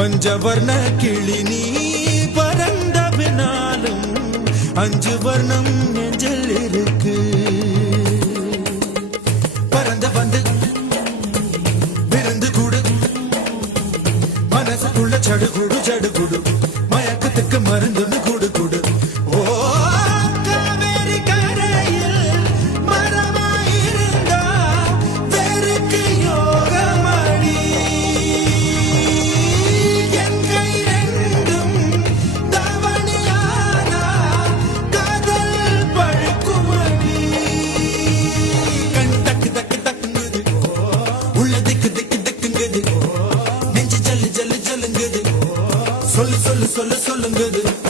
பஞ்சவர்ண கிளி நீ பறந்த பின்னாலும் அஞ்சு வர்ணம் நெஞ்சில் இருக்கு. பறந்து வந்து விருந்து கூடு. மனசுக்குள்ள சடுகுடு சடுகுடு. மயக்கத்துக்கு மருந்துன்னு கூடு கூடு. நெஞ்சு ஜல்லு ஜல்லு ஜல்லுங்குது. சொல்லு சொல்லு சொல்லு சொல்லுங்குது.